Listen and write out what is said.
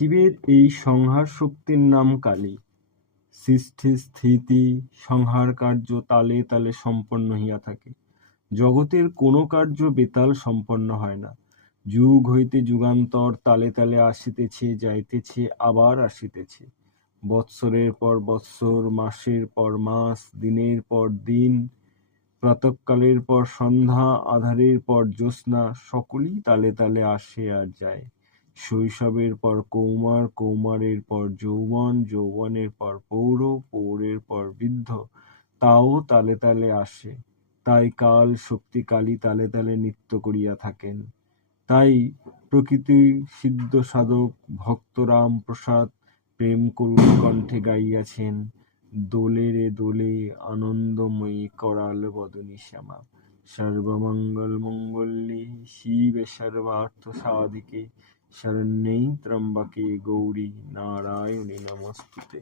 শিবের এই সংহার শক্তির নাম কালী। সৃষ্টি স্থিতি সংহার কার্য তালে তালে সম্পন্ন হইয়া থাকে। জগতের কোনো কার্য বেতাল সম্পন্ন হয় না। যুগ হইতে যুগান্তর তালে তালে আসিতেছে, যাইতেছে, আবার আসিতেছে। বৎসরের পর বৎসর, মাসের পর মাস, দিনের পর দিন, প্রাতঃকালের পর সন্ধ্যা, আঁধারের পর জ্যোৎস্না, সকলই তালে তালে আসে আর যায়। শৈশবের পর কৌমার, কৌমারের পর যৌবন, যৌবনের পর পৌর, পৌরের পর বৃদ্ধ, তাও তালে তালে আসে। তাই কাল শক্তি কালী তালে তালে নৃত্য করিয়া থাকেন। তাই প্রকৃতি সিদ্ধ সাধক ভক্ত রাম প্রসাদ প্রেম করুণ কণ্ঠে গাইয়াছেন, দোলে রে দোলে আনন্দময়ী করাল বদনী শ্যামা। সর্বমঙ্গল মঙ্গলে শিবে সর্বার্থ সাধিকে শরণ্যে ত্র্যম্বকে গৌরী নারায়ণী নমস্তুতে।